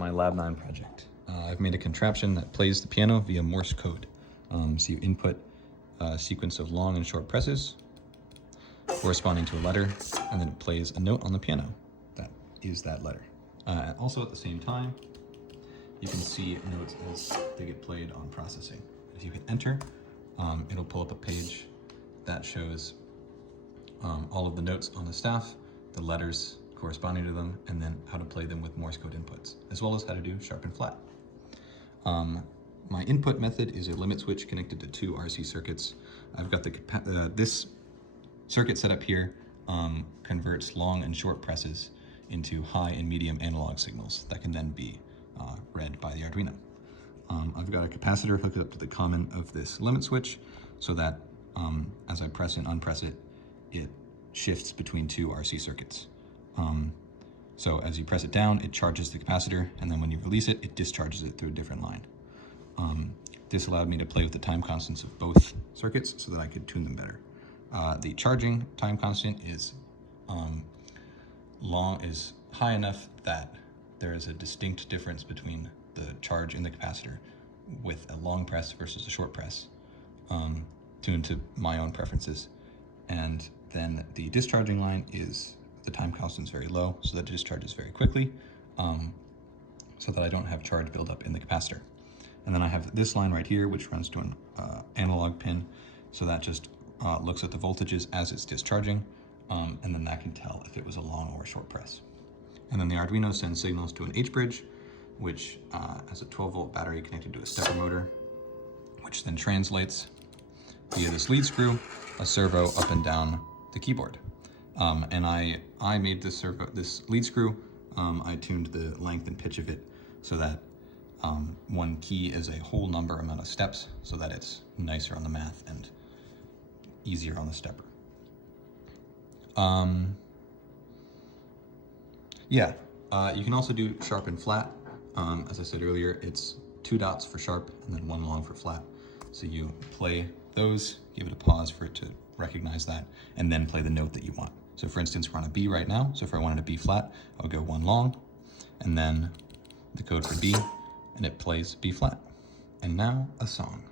my Lab 9 project. I've made a contraption that plays the piano via Morse code. So you input a sequence of long and short presses corresponding to a letter, and then it plays a note on the piano that is that letter. And also at the same time, you can see notes as they get played on processing. If you hit enter, it'll pull up a page that shows all of the notes on the staff, the letters corresponding to them, and then how to play them with Morse code inputs, as well as how to do sharp and flat. My input method is a limit switch connected to two RC circuits. I've got this circuit set up here converts long and short presses into high and medium analog signals that can then be read by the Arduino. I've got a capacitor hooked up to the common of this limit switch so that as I press and unpress it, it shifts between two RC circuits. So as you press it down, it charges the capacitor, and then when you release it, it discharges it through a different line. This allowed me to play with the time constants of both circuits so that I could tune them better. The charging time constant is high enough that there is a distinct difference between the charge in the capacitor with a long press versus a short press, tuned to my own preferences. And then the discharging line is, the time constant is very low, so that it discharges very quickly, so that I don't have charge buildup in the capacitor. And then I have this line right here, which runs to an analog pin, so that just looks at the voltages as it's discharging, and then that can tell if it was a long or a short press. And then the Arduino sends signals to an H-bridge, which has a 12-volt battery connected to a stepper motor, which then translates via this lead screw a servo up and down the keyboard. And I made this lead screw. I tuned the length and pitch of it so that one key is a whole number amount of steps, so that it's nicer on the math and easier on the stepper. You can also do sharp and flat. As I said earlier, it's 2 dots for sharp and then 1 long for flat. So you play those, give it a pause for it to recognize that, and then play the note that you want. So for instance, we're on a B right now. So if I wanted a B flat, I would go 1 long, and then the code for B, and it plays B flat. And now a song.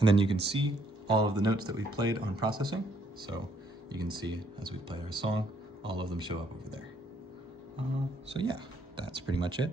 And then you can see all of the notes that we played on processing. So you can see as we play our song, all of them show up over there. So yeah, that's pretty much it.